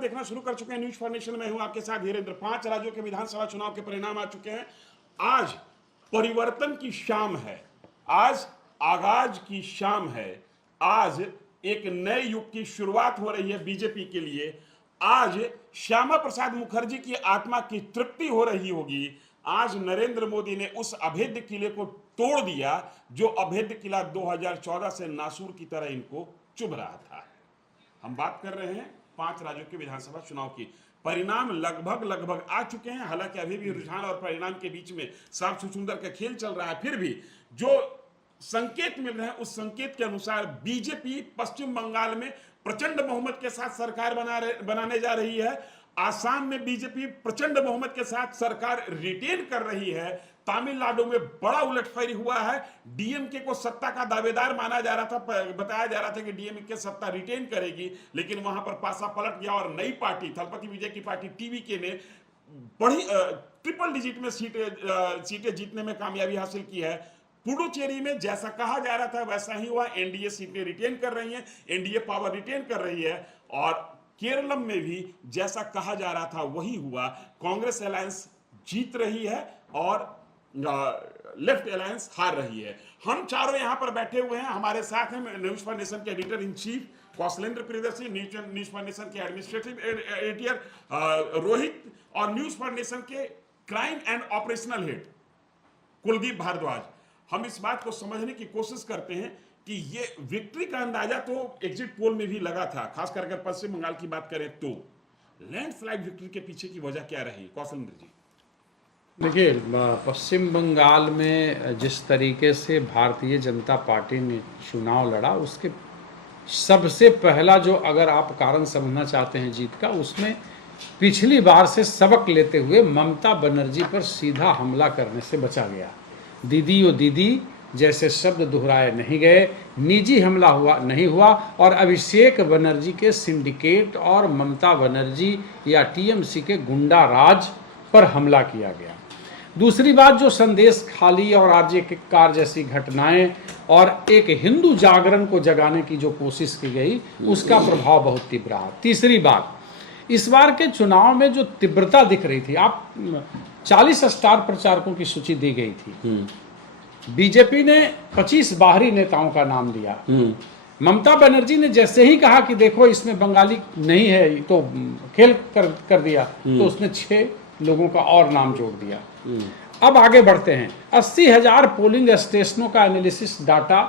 देखना शुरू कर चुके हैं न्यूज फॉर नेशन में हूं आपके साथ धीरेन्द्र। 5 राज्यों के विधानसभा चुनाव के परिणाम आ चुके हैं। आज परिवर्तन की शाम है, आज आगाज की शाम है, आज एक नए युग की शुरुआत हो रही है बीजेपी के लिए। आज श्यामा प्रसाद मुखर्जी की आत्मा की तृप्ति हो रही होगी। आज नरेंद्र मोदी ने उस अभेद्य किले को तोड़ दिया जो अभेद्य किला 2014 से नासूर की तरह इनको चुभ रहा था। हम बात कर रहे हैं 5 राज्यों के विधानसभा चुनाव की। परिणाम लगभग आ चुके हैं। हालांकि अभी भी रुझान और परिणाम के बीच में सांप सुंदर का खेल चल रहा है, फिर भी जो संकेत मिल रहे हैं उस संकेत के अनुसार बीजेपी पश्चिम बंगाल में प्रचंड बहुमत के साथ सरकार बनाने जा रही है। आसाम में बीजेपी प्रचंड बहुमत के साथ सरकार रिटेन कर रही है। तमिलनाडु में बड़ा उलटफेर हुआ है। डीएमके को सत्ता का दावेदार माना जा रहा था, बताया जा रहा था कि डीएमके सत्ता रिटेन करेगी, लेकिन वहां पर पासा पलट गया और नई पार्टी थलपति विजय की पार्टी टीवीके ने बड़ी ट्रिपल डिजिट में सीटें जीतने में कामयाबी हासिल की है। पुडुचेरी में जैसा कहा जा रहा था वैसा ही हुआ। एनडीए सीटें रिटेन कर रही हैं, एनडीए पावर रिटेन कर रही है। और केरलम में भी जैसा कहा जा रहा था वही हुआ। कांग्रेस अलायंस जीत रही है और लेफ्ट अलायंस हार रही है। हम चारों यहां पर बैठे हुए हैं। हमारे साथ हैं न्यूज फॉर नेशन के editor in chief Kaushlendra Priyadarshi, news for nation के एडमिनिस्ट्रेटिव एडिटर रोहित और न्यूज फॉर नेशन के crime and operational head Kuldeep Bhardwaj. हम इस बात को समझने की कोशिश करते हैं कि ये विक्ट्री का अंदाजा तो एग्जिट पोल में भी लगा था, खासकर अगर पश्चिम बंगाल की बात करें तो। लैंडस्लाइड विक्ट्री के पीछे की वजह क्या रही कौशलेंद्र जी? देखिए, पश्चिम बंगाल में जिस तरीके से भारतीय जनता पार्टी ने चुनाव लड़ा, उसके सबसे पहला जो अगर आप कारण समझना चाहते हैं जीत का, उसमें पिछली बार से सबक लेते हुए ममता बनर्जी पर सीधा हमला करने से बचा गया। दीदी ओ दीदी जैसे शब्द दोहराए नहीं गए, निजी हमला नहीं हुआ और अभिषेक बनर्जी के सिंडिकेट और ममता बनर्जी या टीएमसी के गुंडा राज पर हमला किया गया। दूसरी बात, जो संदेश खाली और आरजे के कार जैसी घटनाएं और एक हिंदू जागरण को जगाने की जो कोशिश की गई, उसका प्रभाव बहुत तीव्र रहा। तीसरी बात, इस बार के चुनाव में जो तीव्रता दिख रही थी, आप 40 स्टार प्रचारकों की सूची दी गई थी। बीजेपी ने 25 बाहरी नेताओं का नाम लिया। ममता बनर्जी ने जैसे ही कहा कि देखो इसमें बंगाली नहीं है, तो खेल कर दिया, तो उसने 6 लोगों का और नाम जोड़ दिया। अब आगे बढ़ते हैं। 80,000 पोलिंग स्टेशनों का एनालिसिस डाटा,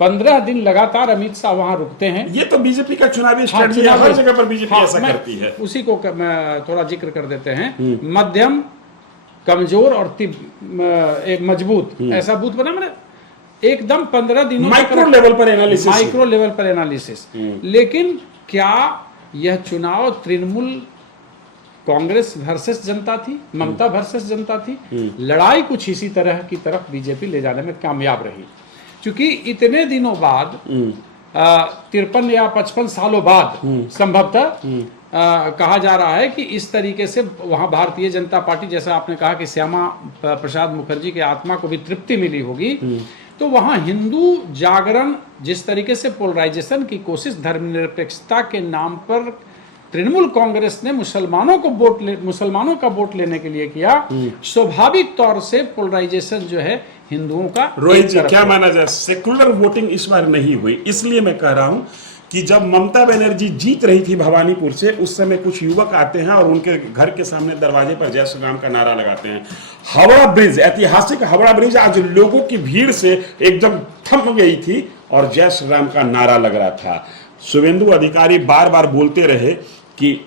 15 दिन लगातार अमित शाह वहां रुकते हैं। ये तो बीजेपी का चुनावी स्ट्रेटजी है, हर जगह पर बीजेपी ऐसा करती है। उसी को मैं थोड़ा जिक्र कर देते हैं। मध्यम, कमजोर और एक मजबूत, ऐसा बूथ बना, मैंने एकदम 15 दिनों माइक्रो लेवल पर एनालिसिस। लेकिन क्या यह चुनाव तृणमूल कांग्रेस वर्सेस जनता थी, ममता वर्सेस जनता थी? लड़ाई कुछ इसी तरह की तरफ बीजेपी ले जाने में कामयाब रही, क्योंकि इतने दिनों बाद 53 या 55 सालों बाद संभवतः कहा जा रहा है कि इस तरीके से वहां भारतीय जनता पार्टी, जैसा आपने कहा कि श्यामा प्रसाद मुखर्जी की आत्मा को भी तृप्ति मिली होगी, तो वहां हिंदू जागरण जिस तरीके से पोलराइजेशन की कोशिश धर्मनिरपेक्षता के नाम पर तृणमूल कांग्रेस ने मुसलमानों का वोट लेने के लिए किया, स्वाभाविक तौर से पोलराइजेशन जो है हिंदुओं का। रोहित जी, क्या माना जाए, सेकुलर वोटिंग इस बार नहीं हुई? इसलिए मैं कह रहा हूं कि जब ममता बनर्जी जीत रही थी भवानीपुर से, उस समय कुछ युवक आते हैं और उनके घर के सामने दरवाजे पर जय श्री राम का नारा लगाते हैं। हावड़ा ब्रिज, ऐतिहासिक हावड़ा ब्रिज आज लोगों की भीड़ से एकदम थम गई थी और जय श्री राम का नारा लग रहा था। शुभेंदु अधिकारी बार बार बोलते रहे कि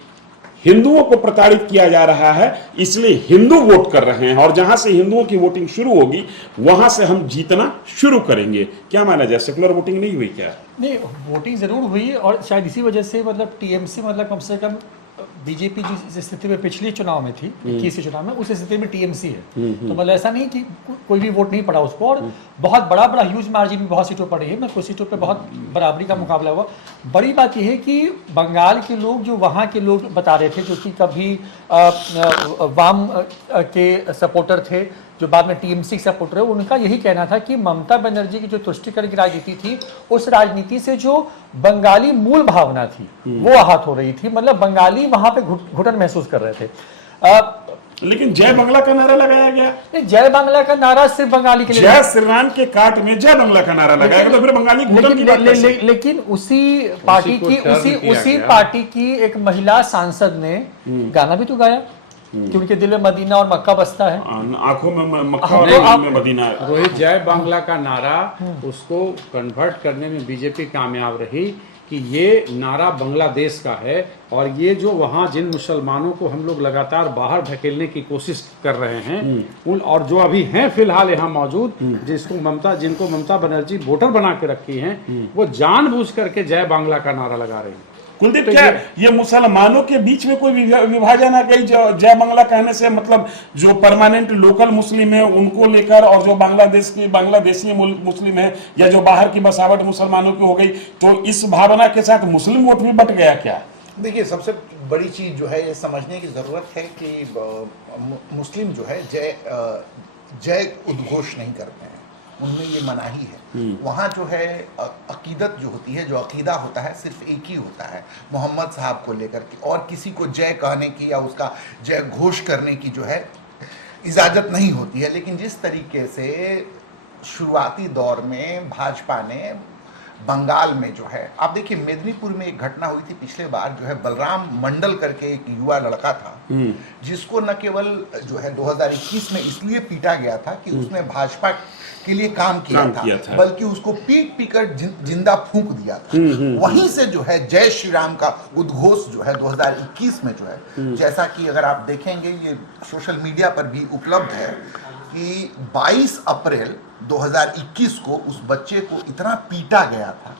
हिंदुओं को प्रताड़ित किया जा रहा है, इसलिए हिंदू वोट कर रहे हैं और जहां से हिंदुओं की वोटिंग शुरू होगी वहां से हम जीतना शुरू करेंगे। क्या माना जाए, सेकुलर वोटिंग नहीं हुई क्या? नहीं, वोटिंग जरूर हुई और शायद इसी वजह से मतलब टीएमसी मतलब कम से कम बीजेपी जिस स्थिति में पिछले चुनाव में थी, 21 चुनाव में, उस स्थिति में टीएमसी है। तो मतलब ऐसा नहीं कि कोई भी वोट नहीं पड़ा उसको, और बहुत बड़ा ह्यूज मार्जिन में बहुत सीटों पड़ी है। मतलब कुछ सीटों पे बहुत बराबरी का मुकाबला हुआ। बड़ी बात यह है कि बंगाल के लोग, जो वहाँ के लोग बता रहे थे, जो कि कभी वाम के सपोर्टर थे, जो बाद में टीएमसी के सपोर्टर है, उनका यही कहना था कि ममता बनर्जी की जो तुष्टिकरण की राजनीति थी, उस राजनीति से जो बंगाली मूल भावना थी वो आहत हो रही थी। मतलब बंगाली वहां पे घुटन महसूस कर रहे थे। लेकिन जय बांग्ला का नारा लगाया गया। जय बांग्ला का नारा सिर्फ बंगाली के लिए, जय श्री राम के काट में जय बांग्ला का नारा लगाया गया, तो फिर बंगाली घुटन की बात कैसे? लेकिन उसी पार्टी की एक महिला सांसद ने गाना भी तो गाया कि उनके दिल में मदीना और मक्का बसता है, आंखों में मक्का और तो दिल में मदीना। रोहित, जय बांग्ला का नारा उसको कन्वर्ट करने में बीजेपी कामयाब रही कि ये नारा बांग्लादेश का है, और ये जो वहाँ जिन मुसलमानों को हम लोग लगातार बाहर ढकेलने की कोशिश कर रहे हैं उन, और जो अभी हैं फिलहाल यहाँ मौजूद, जिनको ममता बनर्जी वोटर बना के रखी हैं, वो जानबूझ करके जय बांग्ला का नारा लगा रही है। कुलदीप, क्या ये मुसलमानों के बीच में कोई विभाजन आ गई जय बांग्ला कहने से? मतलब जो परमानेंट लोकल मुस्लिम है उनको लेकर, और जो बांग्लादेशी मुस्लिम है, या जो बाहर की बसावट मुसलमानों की हो गई, तो इस भावना के साथ मुस्लिम वोट भी बट गया क्या? देखिए, सबसे बड़ी चीज जो है ये समझने की जरूरत है कि मुस्लिम जो है जय उद्घोष नहीं करते हैं, उनमें ये मनाही है। वहाँ जो है अकीदत जो होती है, जो अकीदा होता है, सिर्फ एक ही होता है मोहम्मद साहब को लेकर के, और किसी को जय कहने की या उसका जय घोष करने की जो है इजाज़त नहीं होती है। लेकिन जिस तरीके से शुरुआती दौर में भाजपा ने बंगाल में जो है, आप देखिए मेदिनीपुर में एक घटना हुई थी पिछले बार, जो है बलराम मंडल करके एक युवा लड़का था, जिसको न केवल जो है 2021 में इसलिए पीटा गया था कि उसने भाजपा के लिए काम किया था, बल्कि उसको पीट जिंदा फूंक दिया था। वहीं से जो है जय श्री राम का उद्घोष जो है 2021 में जो है, जैसा कि अगर आप देखेंगे ये सोशल मीडिया पर भी उपलब्ध है कि 22 अप्रैल 2021 को उस बच्चे को इतना पीटा गया था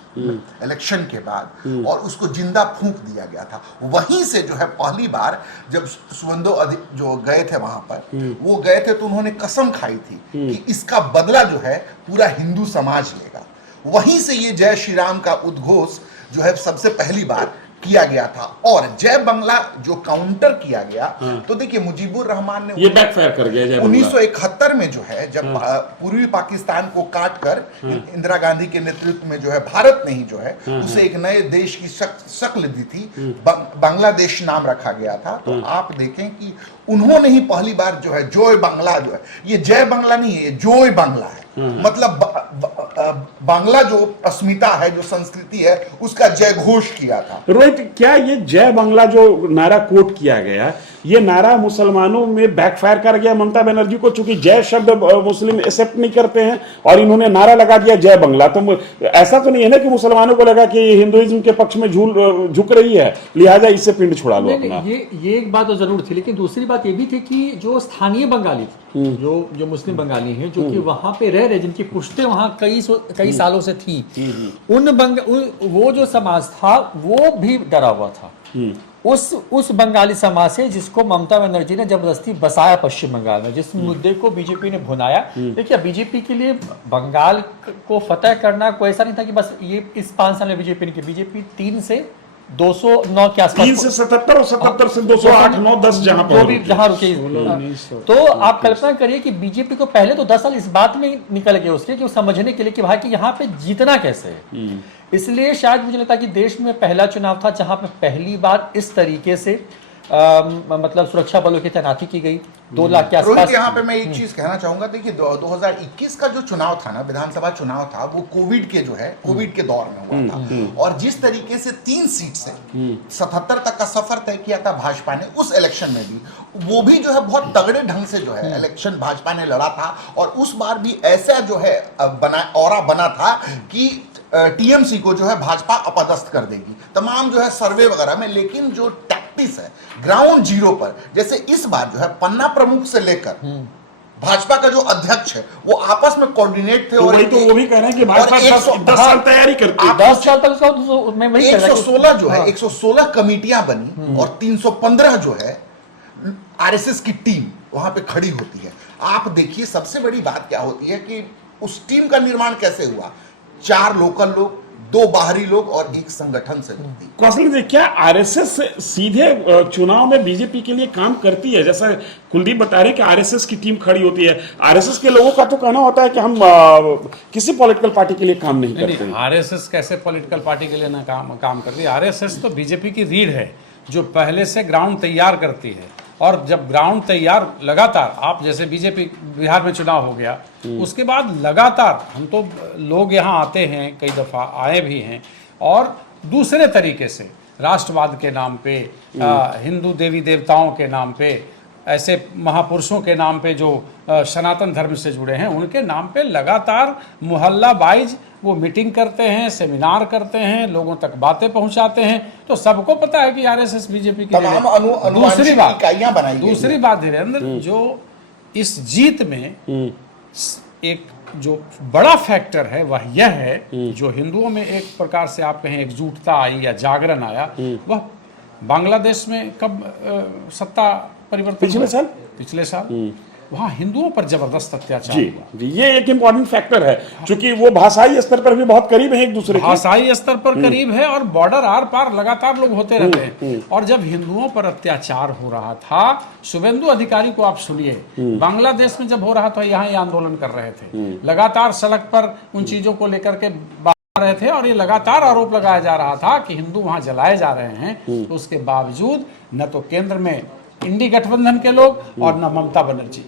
इलेक्शन के बाद, और उसको जिंदा फूंक दिया गया था। वहीं से जो है पहली बार जब सुवेंदु जो गए थे वहां पर, वो गए थे तो उन्होंने कसम खाई थी कि इसका बदला जो है पूरा हिंदू समाज लेगा। वहीं से ये जय श्री राम का उद्घोष जो है सबसे पहली बार किया गया था। और जय बांग्ला जो काउंटर किया गया, तो देखिए मुजीबुर रहमान ने ये बैकफायर कर गया। 1971 में जो है जब पूर्वी पाकिस्तान को काटकर इंदिरा गांधी के नेतृत्व में जो है भारत ने ही जो है उसे एक नए देश की शक्ल दी थी, बांग्लादेश नाम रखा गया था। तो आप देखें कि उन्होंने ही पहली बार जो है जोय बांग्ला जो है, ये जय बांग्ला नहीं है, ये जोय बांग्ला है। मतलब बांग्ला जो अस्मिता है, जो संस्कृति है, उसका जय घोष किया था। रोहित, क्या ये जय बांग्ला जो नारा कोट किया गया, ये नारा मुसलमानों में बैकफायर कर गया ममता बनर्जी को? चूंकि जय शब्द मुस्लिम एक्सेप्ट नहीं करते हैं और इन्होंने नारा लगा दिया जय बांग्ला, तो ऐसा तो नहीं है ना कि मुसलमानों को लगा कि ये हिंदुइज्म के पक्ष में झुक रही है, लिहाजा इससे पिंड छुड़ा लो अपना? ये एक बात तो जरूर थी, लेकिन दूसरी बात ये भी थी कि जो स्थानीय बंगाली थे, जो मुस्लिम बंगाली हैं, जो कि वहां पे रह रहे, जिनकी पुश्तें वहां कई सालों से थी, वो जो समाज था वो भी डरा हुआ था उस बंगाली समाज से, जिसको ममता बनर्जी ने जबरदस्ती बसाया पश्चिम बंगाल में, जिस मुद्दे को बीजेपी ने भुनाया। देखिए, बीजेपी के लिए बंगाल को फतह करना कोई ऐसा नहीं था कि बस ये इस 5 साल में बीजेपी ने की। बीजेपी 3 से 209 के आसपास, 3 से 77 और 77 से 208, 9, 10 जहां रुके। तो आप कल्पना करिए कि बीजेपी को पहले तो 10 साल इस बात में निकल गए उसके, कि वो समझने के लिए कि भाई कि यहाँ पे जीतना कैसे है। इसलिए शायद मुझे लगता है कि देश में पहला चुनाव था जहां पे पहली बार इस तरीके से मतलब सुरक्षा बलों की तैनाती की गई। 2 लाख के आसपास। यहाँ पे मैं एक चीज कहना चाहूंगा, देखिए 2021 का जो चुनाव था ना, विधानसभा चुनाव था, वो कोविड के दौर में हुआ था। और जिस तरीके से 3 सीट से 77 तक का सफर तय किया था भाजपा ने, उस इलेक्शन में भी वो भी जो है बहुत तगड़े ढंग से जो है इलेक्शन भाजपा ने लड़ा था। और उस बार भी ऐसा जो है बना था कि टीएमसी को जो है भाजपा अपदस्थ कर देगी तमाम जो है सर्वे वगैरह में। लेकिन जो टैक्टिस है ग्राउंड जीरो पर, जैसे इस बार जो है पन्ना प्रमुख से लेकर भाजपा का जो अध्यक्ष है वो आपस में कोऑर्डिनेट थे। तो और वो भी कह रहे हैं कि भाजपा 10 साल तैयारी करती है। 10 साल तक तो मैं वही 116 जो है 116 कमेटियां बनी और 315 जो है आरएसएस की टीम वहां पे खड़ी होती है। आप देखिए, सबसे बड़ी बात क्या होती है कि उस टीम का निर्माण कैसे हुआ। 4 लोकल लोग, दो बाहरी लोग और एक संगठन से व्यक्ति। कौशल जी, क्या आरएसएस सीधे चुनाव में बीजेपी के लिए काम करती है? जैसा कुलदीप बता रहे कि आरएसएस की टीम खड़ी होती है, आरएसएस के लोगों का तो कहना होता है कि हम किसी पॉलिटिकल पार्टी के लिए काम नहीं करते हैं। आरएसएस कैसे पॉलिटिकल पार्टी के लिए ना काम करती है? आरएसएस तो बीजेपी की रीढ़ है जो पहले से ग्राउंड तैयार करती है, और जब ग्राउंड तैयार लगातार, आप जैसे बीजेपी बिहार में चुनाव हो गया, उसके बाद लगातार हम तो लोग यहाँ आते हैं, कई दफ़ा आए भी हैं, और दूसरे तरीके से राष्ट्रवाद के नाम पे, हिंदू देवी देवताओं के नाम पे, ऐसे महापुरुषों के नाम पे जो सनातन धर्म से जुड़े हैं, उनके नाम पे लगातार मोहल्ला वाइज वो मीटिंग करते हैं, सेमिनार करते हैं, लोगों तक बातें पहुंचाते हैं। तो सबको पता है कि आरएसएस बीजेपी की तमाम इकाइयां बनाई गई हैं। दूसरी बात धीरेन्द्र, जो इस जीत में एक जो बड़ा फैक्टर है वह यह है, जो हिंदुओं में एक प्रकार से आप कहें एकजुटता आई या जागरण आया, वह बांग्लादेश में कब सत्ता परिवर्तन? पिछले साल वहाँ हिंदुओं पर जबरदस्त अत्याचार हुआ। जी, ये एक इम्पोर्टेंट फैक्टर है, क्योंकि वो भाषाई स्तर पर भी बहुत करीब है एक दूसरे के। भाषाई स्तर पर करीब है, और बॉर्डर आर पार लगातार लोग होते रहते हैं। और जब हिंदुओं पर अत्याचार हो रहा था, शुभेंदु अधिकारी को आप सुनिए, बांग्लादेश में जब हो रहा था, यहाँ ये आंदोलन कर रहे थे, लगातार सड़क पर उन चीजों को लेकर के रहे थे, और ये लगातार आरोप लगाया जा रहा था कि हिंदू वहां जलाए जा रहे हैं। तो उसके बावजूद न तो केंद्र में इंडी गठबंधन के लोग और न ममता बनर्जी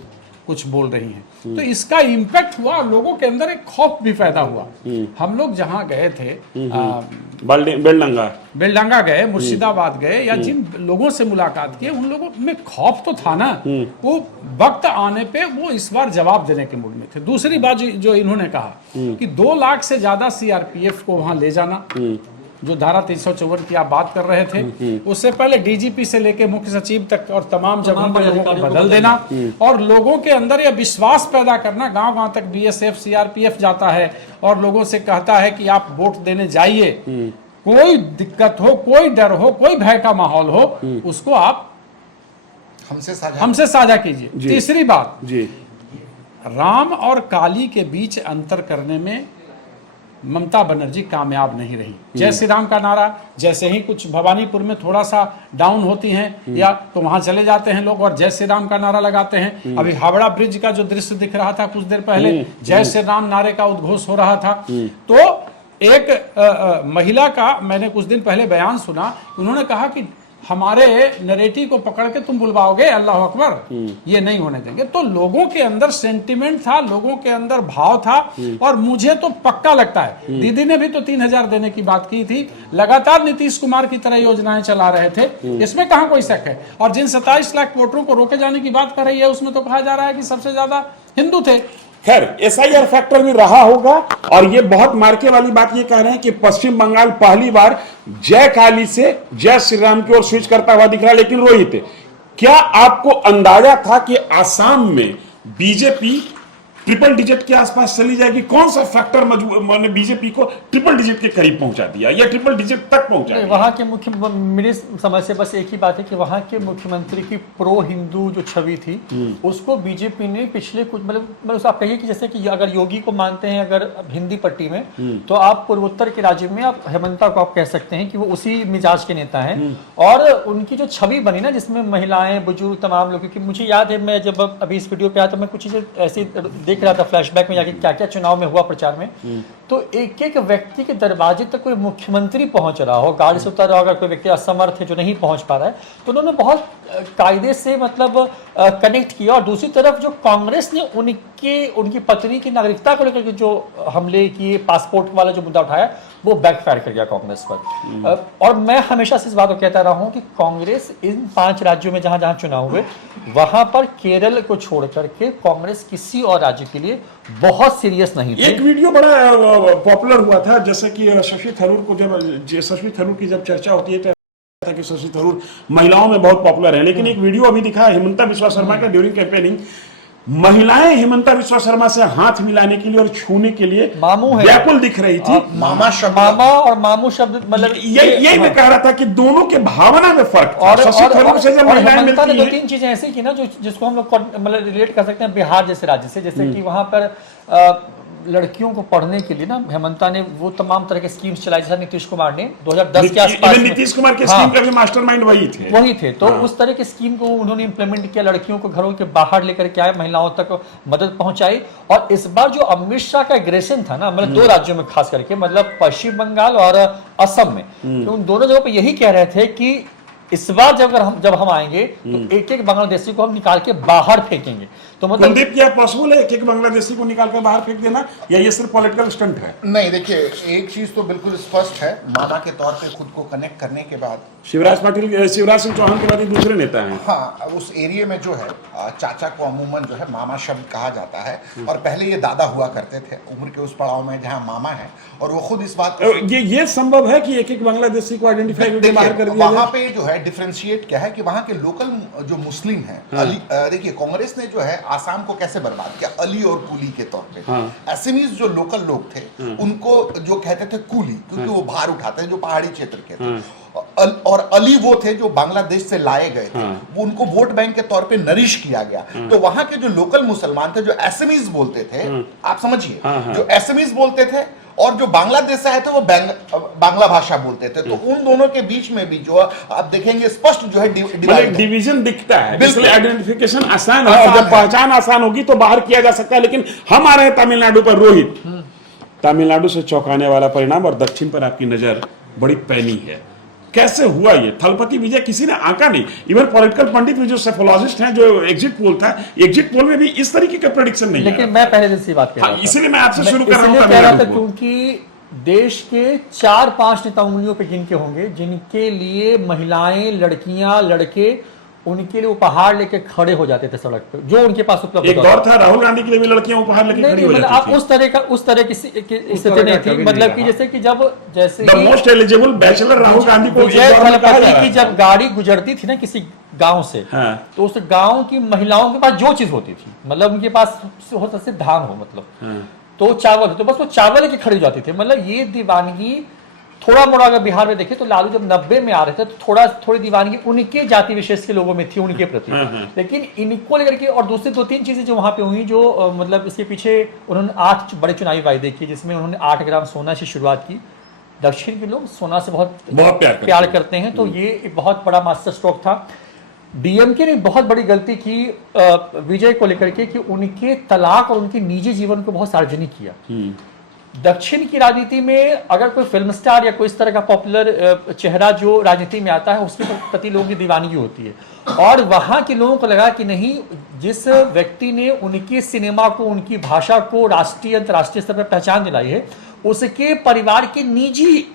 कुछ बोल रही हैं। तो इसका इम्पैक्ट हुआ, लोगों के अंदर एक खौफ भी पैदा हुआ। हम लोग जहां गए थे, बेलडंगा गए, मुर्शिदाबाद गए, या जिन लोगों से मुलाकात की, उन लोगों में खौफ तो था ना। वो वक्त आने पे वो इस बार जवाब देने के मूड में थे। दूसरी बात जो इन्होंने कहा कि 2 लाख से ज्यादा सीआरपीएफ को वहां ले जाना, जो धारा 354 की आप बात कर रहे थे, उससे पहले डीजीपी से लेके मुख्य सचिव तक और तमाम जगहों पर लोगों को बदल देना, और लोगों के अंदर यह विश्वास पैदा करना। गांव-गांव तक बीएसएफ सीआरपीएफ जाता है और लोगों से कहता है कि आप वोट देने जाइए, कोई दिक्कत हो, कोई डर हो, कोई भय का माहौल हो, उसको आप हमसे साझा कीजिए। तीसरी बात, राम और काली के बीच अंतर करने में ममता बनर्जी कामयाब नहीं रही। जय श्री राम का नारा जैसे ही कुछ भवानीपुर में थोड़ा सा डाउन होती हैं, या तो वहां चले जाते हैं लोग और जय श्री राम का नारा लगाते हैं। अभी हावड़ा ब्रिज का जो दृश्य दिख रहा था कुछ देर पहले, जय श्री राम नारे का उद्घोष हो रहा था। तो एक महिला का मैंने कुछ दिन पहले बयान सुना, उन्होंने कहा कि हमारे नरेटिव को पकड़ के तुम बुलवाओगे अल्लाह अकबर, ये नहीं होने देंगे। तो लोगों के अंदर सेंटिमेंट था, लोगों के अंदर भाव था, और मुझे तो पक्का लगता है, दीदी ने भी तो 3000 देने की बात की थी, लगातार नीतीश कुमार की तरह योजनाएं चला रहे थे, इसमें कहां कोई शक है। और जिन 27 लाख वोटरों को रोके जाने की बात कर रही है, उसमें तो कहा जा रहा है कि सबसे ज्यादा हिंदू थे। खैर, एसआईआर फैक्टर भी रहा होगा, और ये बहुत मार्के वाली बात ये कह रहे हैं कि पश्चिम बंगाल पहली बार जय काली से जय श्री राम की ओर स्विच करता हुआ दिख रहा है। लेकिन रोहित, क्या आपको अंदाजा था कि आसाम में बीजेपी ट्रिपल डिजिट के आसपास चली जाएगी? कौन सा फैक्टर ने बीजेपी को ट्रिपल डिजिट के करीब पहुंचा दिया, या ट्रिपल डिजिट तक पहुंचा दिया? वहां के मेरी समझ से बस एक ही बात है कि वहां के मुख्यमंत्री की प्रो हिंदू जो छवि थी, उसको बीजेपी ने पिछले कुछ मतलब आप कहिए कि जैसे कि अगर योगी को मानते हैं अगर हिंदी पट्टी में, तो आप पूर्वोत्तर के राज्य में आप हेमंता को आप कह सकते हैं कि वो उसी मिजाज के नेता हैं। और उनकी जो छवि बनी ना, जिसमें महिलाएं, बुजुर्ग, तमाम लोग, क्योंकि मुझे याद है मैं जब अभी इस वीडियो पे आया तो मैं कुछ चीजें ऐसी देख रहा था फ्लैशबैक में जाके क्या क्या चुनाव में हुआ प्रचार में, तो एक एक व्यक्ति के दरवाजे तक कोई मुख्यमंत्री पहुंच रहा हो, गाड़ी से उतर रहा हो, अगर कोई व्यक्ति असमर्थ है जो नहीं पहुंच पा रहा है, तो उन्होंने बहुत कायदे से मतलब कनेक्ट किया। और दूसरी तरफ जो कांग्रेस ने उनकी पत्नी की नागरिकता को लेकर जो हमले किए, पासपोर्ट वाला जो मुद्दा उठाया, वो बैकफायर कर गया कांग्रेस पर। और मैं हमेशा से इस बात को कहता रहा हूं कि कांग्रेस इन 5 राज्यों में जहां जहां चुनाव हुए, वहां पर केरल को छोड़ करके कांग्रेस किसी और राज्य के लिए बहुत सीरियस नहीं थी। एक वीडियो बड़ा पॉपुलर हुआ था, जैसे कि शशि थरूर की जब चर्चा होती है तो कि शशि थरूर महिलाओं में बहुत पॉपुलर है, लेकिन एक वीडियो अभी दिखा हिमंता बिस्वा शर्मा का ड्यूरिंग कैंपेनिंग, महिलाएं हिमंता बिस्वा शर्मा से हाथ मिलाने के लिए और छूने के लिए व्याकुल दिख रही थी। मामा और मामू शब्द मतलब यही मैं कह रहा था कि दोनों के भावना में फर्क था। और शशि थरूर से जब महिलाएं हिमंता ने मिलती 2-3 चीजें ऐसी की ना, जो जिसको हम लोग मतलब रिलेट कर सकते हैं बिहार जैसे राज्य से, जैसे कि वहां पर लड़कियों को पढ़ने के लिए ना हेमंता ने वो तमाम तरह के स्कीम्स चलाई जैसा नीतीश कुमार ने 2010 के आसपास में। नीतीश कुमार के हाँ, स्कीम का भी मास्टरमाइंड वही थे। तो उस तरह के स्कीम को उन्होंने इंप्लीमेंट किया, लड़कियों को घरों के बाहर लेकर के आए, महिलाओं तक मदद पहुंचाई। और इस बार जो अमित शाह का एग्रेशन था ना, मतलब 2 राज्यों में खास करके, मतलब पश्चिम बंगाल और असम में, तो उन दोनों जगहों पे यही कह रहे थे कि इस बार जब हम आएंगे तो एक बांग्लादेशी को हम निकाल के बाहर फेंकेंगे। तो मतलब कुलदीप, क्या पॉसिबल है एक बांग्लादेशी को निकाल कर बाहर फेंक देना, या ये सिर्फ पॉलिटिकल स्टंट है? नहीं, देखिए, एक चीज तो बिल्कुल स्पष्ट है, मामा के तौर पे खुद को कनेक्ट करने के बाद शिवराज सिंह चौहान के बाद ये दूसरे नेता हैं। हाँ, उस एरिया में जो है चाचा को अमूमन जो है मामा शब्द कहा जाता है, और पहले ये दादा हुआ करते थे उम्र के उस पड़ाव में जहाँ मामा है, और वो खुद इस बात ये संभव है कि एक बांग्लादेशी को आइडेंटिफाई करके बाहर कर दिया वहां पे जो है डिफरेंशिएट क्या है कि वहां के लोकल जो मुस्लिम हैं, देखिए कांग्रेस ने जो है आसाम को कैसे बर्बाद किया, अली और कुली के तौर पे। असमीज जो लोकल लोग थे उनको जो कहते थे कुली, क्योंकि वो भार उठाते हैं, जो पहाड़ी क्षेत्र के थे, और अली वो थे जो बांग्लादेश से लाए गए थे, वो उनको वोट बैंक के तौर पे नरिश किया गया। तो वहां के जो लोकल मुसलमान थे, जो एसएमईज बोलते थे, आप समझिए, जो एसएमईज बोलते थे और जो बांग्लादेश से आए थे वो बांग्ला भाषा बोलते थे, तो उन दोनों के बीच में भी जो आप देखेंगे स्पष्ट जो है डिवीजन दिखता है। बिल्कुल, आइडेंटिफिकेशन आसान है, जब पहचान आसान होगी तो बाहर किया जा सकता है। लेकिन हम आ रहे हैं तमिलनाडु पर। रोहित, तमिलनाडु से चौंकाने वाला परिणाम, और दक्षिण पर आपकी नजर बड़ी पैनी है। कैसे हुआ ये थलपति विजय? किसी ने आंका नहीं, इवन पॉलिटिकल पंडित भी जो सेफोलॉजिस्ट हैं, जो एग्जिट पोल था, एग्जिट पोल में भी इस तरीके का प्रेडिक्शन नहीं है। लेकिन मैं पहले दिन से बात कर रहा था, इसलिए मैं आपसे शुरू कर रहा हूं, क्योंकि देश के 4-5 नेता उंगलियों पे गिन के होंगे जिनके लिए महिलाएं, लड़कियां, लड़के उनके लिए उपहार लेके खड़े हो जाते थे सड़क पे, जो उनके पास उपलब्ध एक दौर था राहुल गांधी के लिए भी लड़कियां उपहार लेके खड़ी हो जाती थी। आप उस तरह की स्थिति नहीं थी, मतलब कि जैसे कि the most eligible bachelor Rahul Gandhi को की जब गाड़ी गुजरती थी ना किसी गांव से, तो उस गांव की महिलाओं के पास जो चीज होती थी, मतलब उनके पास हो सकता है धान हो, मतलब तो चावल, तो बस वो चावल लेके खड़े हो जाते थे। मतलब ये दीवानगी थोड़ा मोड़ा अगर बिहार में देखे तो लालू जब 90 में आ रहे थे तो थोड़ी दीवानगी उनके जाति विशेष के लोगों में थी, उनके प्रति। लेकिन इनको लेकर के और दूसरी 2-3 चीजें जो वहां पे हुई, जो मतलब इसके पीछे उन्होंने 8 बड़े चुनावी वायदे किए, जिसमें उन्होंने 8 ग्राम सोना से शुरुआत की। दक्षिण के लोग सोना से बहुत प्यार करते हैं, तो ये एक बहुत बड़ा मास्टर स्ट्रोक था। डीएमके ने बहुत बड़ी गलती की विजय को लेकर के कि उनके तलाक और उनके निजी जीवन को बहुत सार्वजनिक किया। दक्षिण की राजनीति में अगर कोई फिल्म स्टार या कोई इस तरह का पॉपुलर चेहरा जो राजनीति में आता है, उसके प्रति लोगों की दीवानगी होती है, और वहां के लोगों को लगा कि नहीं, जिस व्यक्ति ने उनके सिनेमा को, उनकी भाषा को राष्ट्रीय अंतर्राष्ट्रीय स्तर पर पहचान दिलाई है, उसके परिवार के निजी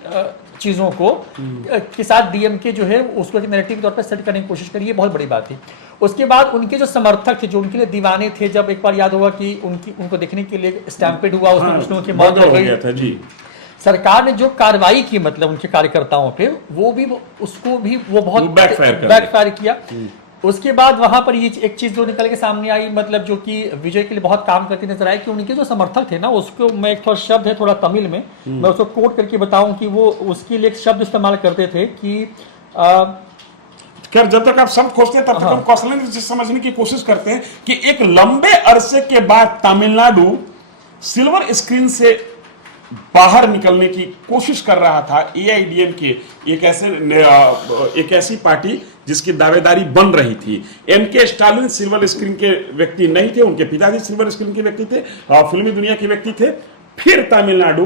चीजों को के साथ डीएमके जो है उसको नैरेटिव तौर पर सेट करने की कोशिश करी, ये बहुत बड़ी बात थी। उसके बाद उनके जो समर्थक थे, जो उनके लिए दीवाने थे, जब एक बार याद होगा कि उनको देखने के लिए स्टैम्पेड हुआ, उसमें मुस्लिमों की मौत हो गई, सरकार ने जो कार्रवाई की मतलब उनके कार्यकर्ताओं पे, उसको भी बहुत बैकफायर किया। उसके बाद वहां पर ये एक चीज जो निकल के सामने आई, मतलब जो कि विजय के लिए बहुत काम करती नजर आई, कि उनके जो समर्थक थे ना, उसको मैं एक थोड़ा शब्द है थोड़ा तमिल में मैं उसको कोट करके बताऊं कि वो उसके लिए एक शब्द इस्तेमाल करते थे कि खैर, जब तक आप शब्द खोजते हैं तब तक हम कौशल से समझने की कोशिश करते हैं कि एक लंबे अरसे के बाद तमिलनाडु सिल्वर स्क्रीन से बाहर निकलने की कोशिश कर रहा था। एआईडीएमके एक ऐसी पार्टी जिसकी दावेदारी बन रही थी। एमके स्टालिन सिल्वर स्क्रीन के व्यक्ति नहीं थे, उनके पिताजी सिल्वर स्क्रीन के व्यक्ति थे, फिल्मी दुनिया के व्यक्ति थे। फिर तमिलनाडु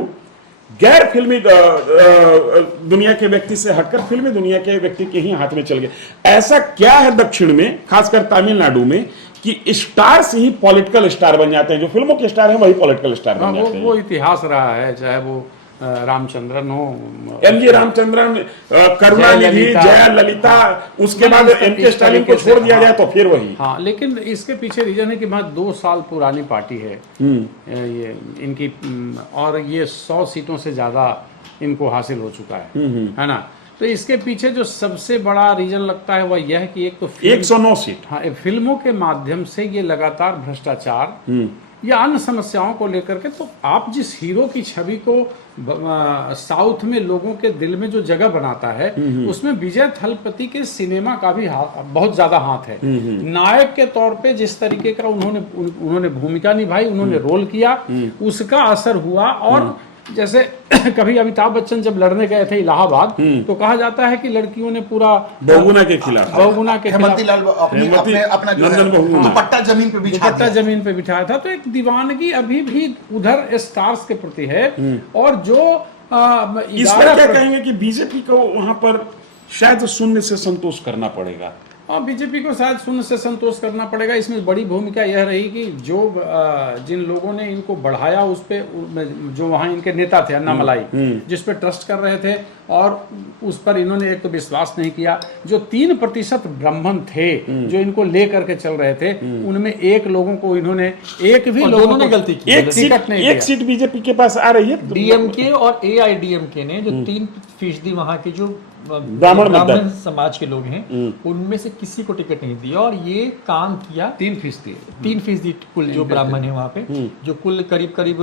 गैर फिल्मी दुनिया के व्यक्ति से हटकर फिल्मी दुनिया के व्यक्ति के ही हाथ में चल गए। ऐसा क्या है दक्षिण में, खासकर तमिलनाडु में, कि स्टार्स ही पॉलिटिकल स्टार बन जाते हैं? जो फिल्मों के स्टार हैं वही पॉलिटिकल स्टार बन जाते हैं। वो इतिहास रहा है, चाहे वो रामचंद्रन हो, एमजी रामचंद्रन, करुणानिधि, जया ललिता, उसके बाद एमके स्टालिन को छोड़ दिया जाए तो फिर वही। हाँ, लेकिन इसके पीछे रीजन है कि बहुत 2 साल पुरानी पार्टी है ये इनकी, और ये 100 सीटों से ज्यादा इनको हासिल हो चुका है ना। तो इसके पीछे जो सबसे बड़ा रीजन लगता है वह यह है कि एक तो 109 सीट, हाँ, फिल्मों के माध्यम से ये लगातार भ्रष्टाचार या अन्य समस्याओं को लेकर के, तो आप जिस हीरो की छवि को साउथ में लोगों के दिल में जो जगह बनाता है, उसमें विजय थलपति के सिनेमा का भी बहुत ज्यादा हाथ है। नायक के तौर पे जिस तरीके का उन्होंने भूमिका निभाई, उन्होंने रोल किया, उसका असर हुआ। और जैसे कभी अमिताभ बच्चन जब लड़ने गए थे इलाहाबाद, तो कहा जाता है कि लड़कियों ने पूरा बहुगुना के खिलाफ हेमंती लाल अपना जो है दुपट्टा जमीन पे बिछाया था। तो एक दीवानगी अभी भी उधर स्टार्स के प्रति है। और जो इस पर क्या कहेंगे कि बीजेपी को वहां पर शायद शून्य से संतोष करना पड़ेगा? और बीजेपी को शायद शून्य से संतोष करना पड़ेगा। इसमें बड़ी भूमिका यह रही कि जो जिन लोगों ने इनको बढ़ाया, उस पे जो वहाँ इनके नेता थे अन्नामलाई, जिस पे ट्रस्ट कर रहे थे, और उस पर इन्होंने एक तो विश्वास नहीं किया। जो 3% ब्राह्मण थे जो इनको ले करके चल रहे थे, उनमें एक लोगों को इन्होंने एक भी लोगों ने गलती की, एक सीट बीजेपी के पास आ रही है। डीएमके और एआईडीएमके ने जो 3% वहाँ के जो ब्राह्मण समाज के लोग हैं, उनमें से किसी को टिकट नहीं दिया। और ये काम किया 3% कुल जो ब्राह्मण है वहाँ पे, जो कुल करीब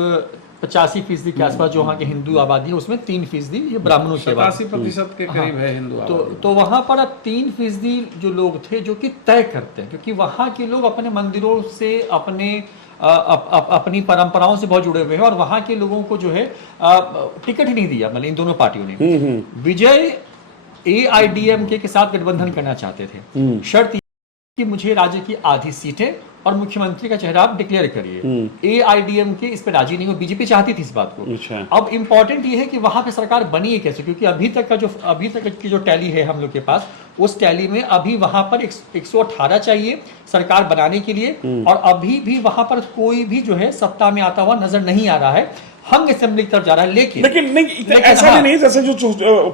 85% के आसपास जो वहाँ के हिंदू आबादी है, उसमें 3% ये ब्राह्मणों की 87% के करीब है हिंदू। तो वहाँ पर 3% जो लोग थे जो कि तय करते हैं, क्योंकि वहाँ के लोग अपने मंदिरों से अपनी परंपराओं से बहुत जुड़े हुए हैं। और वहाँ के लोगों को जो है टिकट ही नहीं दिया, मतलब इन दोनों पार्टियों ने। विजय एआईडीएमके के साथ गठबंधन करना चाहते थे, शर्त कि मुझे राज्य की आधी सीटें और मुख्यमंत्री का चेहरा आप डिक्लेयर करिए। एआईडीएमके इस पे राजी नहीं हुआ, बीजेपी चाहती थी इस बात को। अच्छा। अब इंपॉर्टेंट ये है कि वहां पे सरकार बनी है कैसे, क्योंकि अभी तक की जो टैली है हम लोग के पास, उस टैली में अभी वहां पर 118 चाहिए सरकार बनाने के लिए, और अभी भी वहां पर कोई भी जो है सत्ता में आता हुआ नजर नहीं आ रहा है। हम असेंबली की तरफ जा रहा है, लेकिन ऐसा भी नहीं जैसे जो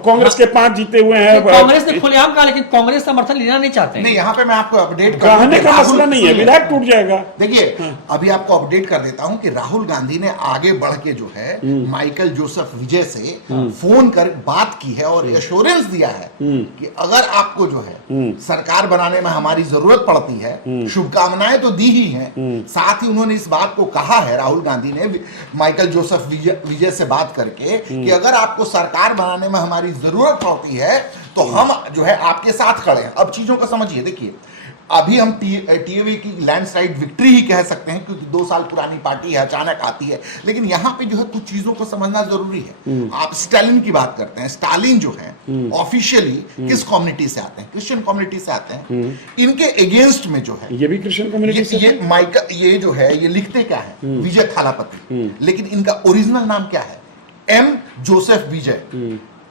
कांग्रेस के 5 जीते हुए हैं। कांग्रेस ने खुलेआम कहा, लेकिन कांग्रेस समर्थन लेना नहीं चाहते हैं। नहीं, यहाँ पे मैं आपको अपडेट कहने का मसला नहीं है, विधायक टूट जाएगा। देखिए, अभी आपको अपडेट कर देता हूं कि राहुल गांधी ने आगे बढ़ के जो है माइकल जोसेफ विजय से फोन कर बात की है और एश्योरेंस दिया है कि अगर आपको जो है सरकार बनाने में हमारी जरूरत पड़ती है, शुभकामनाएं तो दी ही हैं। साथ ही उन्होंने इस बात को कहा है, राहुल गांधी ने माइकल जोसेफ विजय से बात करके, कि अगर आपको सरकार बनाने में हमारी जरूरत पड़ती है तो हम जो है आपके साथ खड़े हैं। अब चीजों को समझिए, देखिए अभी हम टीएवी की लैंडस्लाइड विक्ट्री ही कह सकते हैं, क्योंकि 2 साल पुरानी पार्टी है, अचानक आती है। लेकिन यहाँ पे जो है कुछ चीजों को समझना जरूरी है। आप स्टालिन की बात करते हैं, स्टालिन जो है ऑफिशियली किस कम्युनिटी से आते हैं? क्रिश्चियन कम्युनिटी से आते हैं। इनके अगेंस्ट में जो है, ये भी क्रिश्चियन कम्युनिटी से, ये जो है ये लिखते क्या है? विजय थालापति, लेकिन इनका ओरिजिनल नाम क्या है? एम जोसेफ विजय,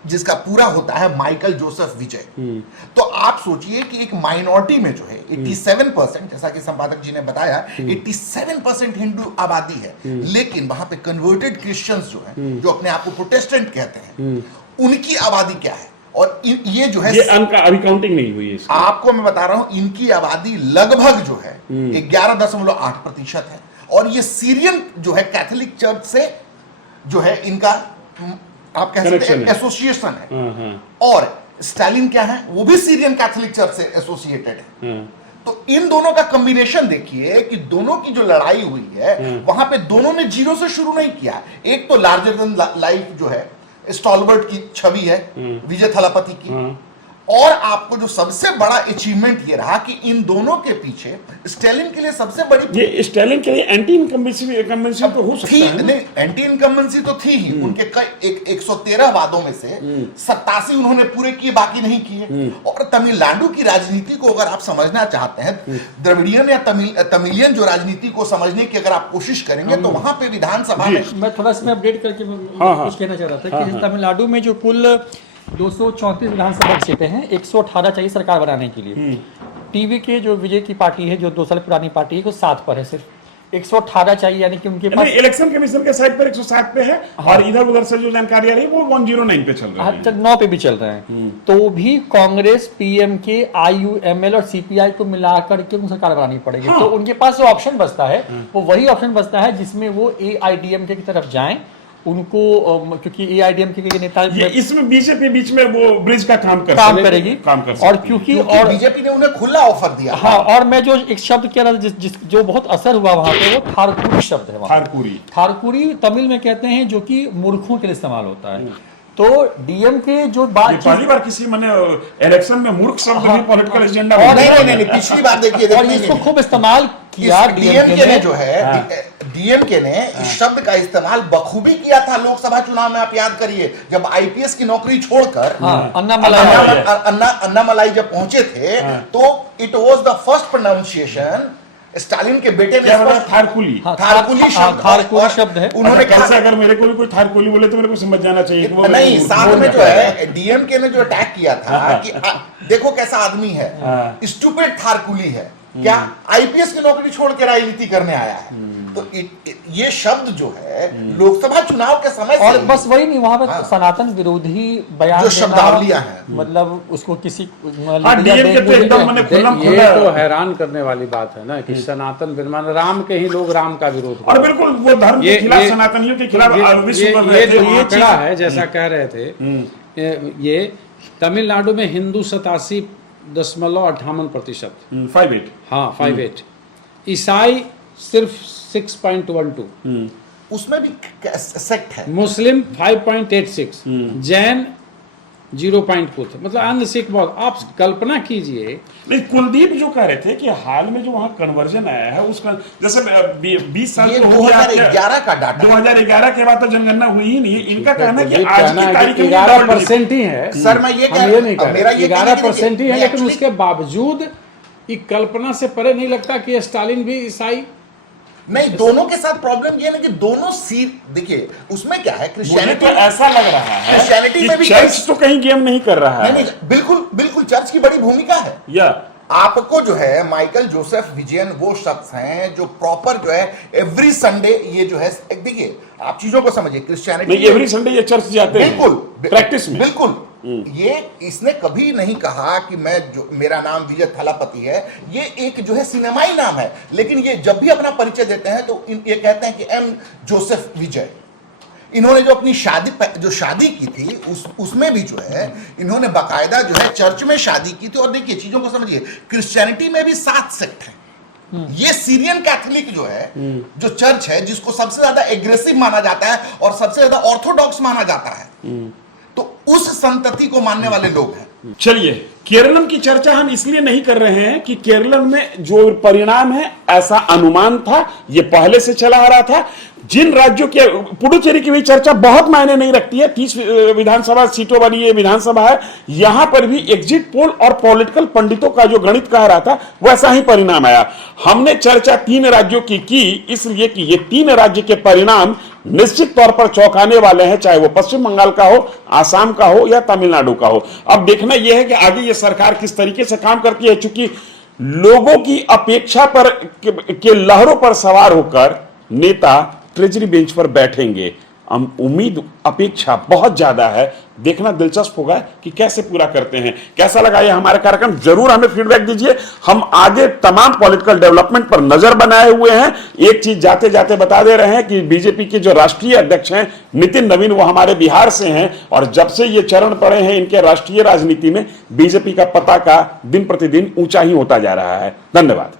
जिसका पूरा होता है माइकल जोसेफ विजय। तो आप सोचिए कि एक माइनॉरिटी में जो है 87%, जैसा कि संपादक जी ने बताया, 87% हिंदू आबादी है, लेकिन वहां पे कन्वर्टेड क्रिश्चियंस जो है, जो अपने आप को प्रोटेस्टेंट कहते हैं, उनकी आबादी क्या है? और ये जो है, ये अभी काउंटिंग नहीं हुई है इसकी। आपको मैं बता रहा हूं, इनकी आबादी लगभग जो है 11.8% है। और ये सीरियन जो है कैथोलिक चर्च से जो है इनका आप कह सकते हैं एसोसिएशन है। और स्टालिन क्या है? वो भी सीरियन कैथोलिक चर्च से एसोसिएटेड है। तो इन दोनों का कॉम्बिनेशन देखिए कि दोनों की जो लड़ाई हुई है, वहां पे दोनों ने जीरो से शुरू नहीं किया। एक तो लार्जर देन लाइफ जो है स्टॉलबर्ट की छवि है विजय थलापति की, और आपको जो सबसे बड़ा अचीवमेंट ये रहा कि इन दोनों के पीछे स्टालिन के लिए सबसे बड़ी, ये स्टालिन के लिए एंटी इनकम्बेंसी तो हो सकता है। नहीं, एंटी इनकम्बेंसी तो थी ही। उनके कई 113 वादों में से 87 उन्होंने पूरे किए, बाकी नहीं किए। और तमिलनाडु की राजनीति को अगर आप समझना चाहते हैं, द्रविडियन या तमिलियन जो राजनीति को समझने की अगर आप कोशिश करेंगे, तो वहां पे विधानसभा में, मैं थोड़ा इसमें अपडेट करके कुछ कहना चाह रहा था कि तमिलनाडु में जो कुल 234 विधानसभा सीटें हैं, 118 चाहिए सरकार बनाने के लिए। टीवी के जो विजय की पार्टी है, जो 2 साल पुरानी पार्टी है, वो 7 पर है, सिर्फ 118 चाहिए, यानी कि उनके पास इलेक्शन कमीशन के साइड पर 160 पे है। और इधर उधर से जो जानकारी आ रही है वो 109 पे चल रहा है, 9 पे भी चल रहे हैं। तो भी कांग्रेस, पीएमके, आईयूएमएल और सीपीआई को मिलाकर के उनको सरकार बनानी पड़ेगी। तो उनके पास जो ऑप्शन बचता है, वो वही ऑप्शन बचता है जिसमें वो एआईडीएमके की तरफ जाएं उनको क्योंकि एआईडीएमके के नेता ये इसमें बीजेपी बीच में वो ब्रिज का काम कर काम करेगी काम कर और सकती क्योंकि क्योंकि और बीजेपी ने उन्हें खुला ऑफर दिया। हाँ, और मैं जो एक शब्द कह रहा था जो बहुत असर हुआ वहां पे, वो थारकुरी शब्द है। वहां थारकुरी थारकुरी तमिल में कहते हैं, जो कि मूर्खों के लिए इस्तेमाल होता है। तो डीएम के जो ये बात पहली बार किसी मैंने इलेक्शन में मूर्ख शब्द भी पॉलिटिकल एजेंडा और नहीं, पिछली बार देखिए और इसको खूब इस्तेमाल किया डीएमके ने जो है, डीएमके ने इस शब्द का इस्तेमाल बखूबी किया था लोकसभा चुनाव में। आप याद करिए, जब आईपीएस की नौकरी छोड़कर अन्नामलाई जब पहुंचे थे, तो it was the first pronunciation. Stalin के बेटे ने थारकुली थारकुली शब्द है। उन्होंने कहा अगर मेरे को भी कोई थारकुली बोले तो मेरे को समझ जाना चाहिए कि नहीं, साथ में जो है डीएमके ने जो अटैक किया था कि देखो कैसा आदमी है, स्टूपिड थारकुली है, क्या आईपीएस की नौकरी छोड़ के राजनीति करने आया है। तो ये शब्द जो है लोकसभा चुनाव के समय और बस वही नहीं, वहां पे सनातन विरोधी बयान जो शब्दावलियां हैं, मतलब उसको किसी ये तो हैरान करने वाली बात है ना कि सनातन विरोध, राम के ही लोग राम का विरोध और बिल्कुल वो धर्म के खिलाफ, सनातनियों के खिलाफ ये जो आंकड़ा है, जैसा कह रहे थे, ये तमिलनाडु में हिंदू 87.58%, 58, हाँ 58, ईसाई सिर्फ 6.12, उसमें भी सेक्ट है, मुस्लिम 5.86, जैन 0.4, मतलब अन्य सिख बहुत। आप कल्पना कीजिए। नहीं, कुलदीप जो कह रहे थे कि हाल में जो वहां कन्वर्जन आया है उसका, जैसे 20 साल 2011 का डाटा, 2011 के बाद तो जनगणना हुई ही नहीं। इनका कहना है कि आज की तारीख में 11% ही है। सर मैं ये कह रहा हूं 11% ही है, लेकिन उसके बावजूद ये कल्पना से परे नहीं लगता कि स्टालिन भी ईसाई नहीं। दोनों के साथ प्रॉब्लम ये है कि दोनों देखिए उसमें क्या है, क्रिश्चियनिटी तो ऐसा लग रहा है क्रिश्चियनिटी में भी चर्च तो कहीं गेम नहीं कर रहा है। नहीं, बिल्कुल चर्च की बड़ी भूमिका है। या आपको जो है माइकल जोसेफ विजयन वो शख्स हैं जो प्रॉपर जो है एवरी संडे, ये जो है देखिए आप चीजों को समझिए, क्रिश्चियनिटी एवरी संडे ये चर्च जाते हैं बिल्कुल प्रैक्टिस में, बिल्कुल। ये इसने कभी नहीं कहा कि मैं जो मेरा नाम विजय थलापति है, ये एक जो है सिनेमाई नाम है, लेकिन ये जब भी अपना परिचय देते हैं तो ये कहते हैं कि एम जोसेफ विजय। इन्होंने जो अपनी शादी की थी उसमें भी जो है इन्होंने बाकायदा जो है चर्च में शादी की थी। और देखिए चीजों को समझिए, क्रिश्चियनिटी में भी 7 सेक्ट हैं। ये सीरियन कैथोलिक जो है, जो चर्च है, जिसको सबसे ज्यादा एग्रेसिव माना जाता है और सबसे ज्यादा ऑर्थोडॉक्स माना जाता है, तो उस संतति को मानने वाले लोग हैं। चलिए, केरलम की चर्चा हम इसलिए नहीं कर रहे हैं कि केरलम में जो परिणाम है ऐसा अनुमान था, ये पहले से चला आ रहा था। जिन राज्यों के, पुडुचेरी की भी चर्चा बहुत मायने नहीं रखती है, 30 विधानसभा सीटों वाली ये विधानसभा है, यहां पर भी एग्जिट पोल और पॉलिटिकल पंडितों का जो गणित कह रहा था वैसा ही परिणाम आया। हमने चर्चा 3 राज्यों की इसलिए कि ये 3 राज्य के परिणाम निश्चित तौर पर चौंकाने वाले हैं, चाहे वो पश्चिम बंगाल का हो, आसाम का हो या तमिलनाडु का हो। अब देखना यह है कि आगे ये सरकार किस तरीके से काम करती है, चूंकि लोगों की अपेक्षा पर के लहरों पर सवार होकर नेता ट्रेजरी बेंच पर बैठेंगे। उम्मीद अपेक्षा बहुत ज्यादा है, देखना दिलचस्प होगा कि कैसे पूरा करते हैं। कैसा लगा ये हमारा कार्यक्रम, जरूर हमें फीडबैक दीजिए। हम आगे तमाम पॉलिटिकल डेवलपमेंट पर नजर बनाए हुए हैं। एक चीज जाते जाते बता दे रहे हैं कि बीजेपी के जो राष्ट्रीय अध्यक्ष हैं नितिन नवीन, वो हमारे बिहार से हैं, और जब से ये चरण पड़े हैं इनके राष्ट्रीय राजनीति में, बीजेपी का पताका दिन प्रतिदिन ऊंचा ही होता जा रहा है। धन्यवाद।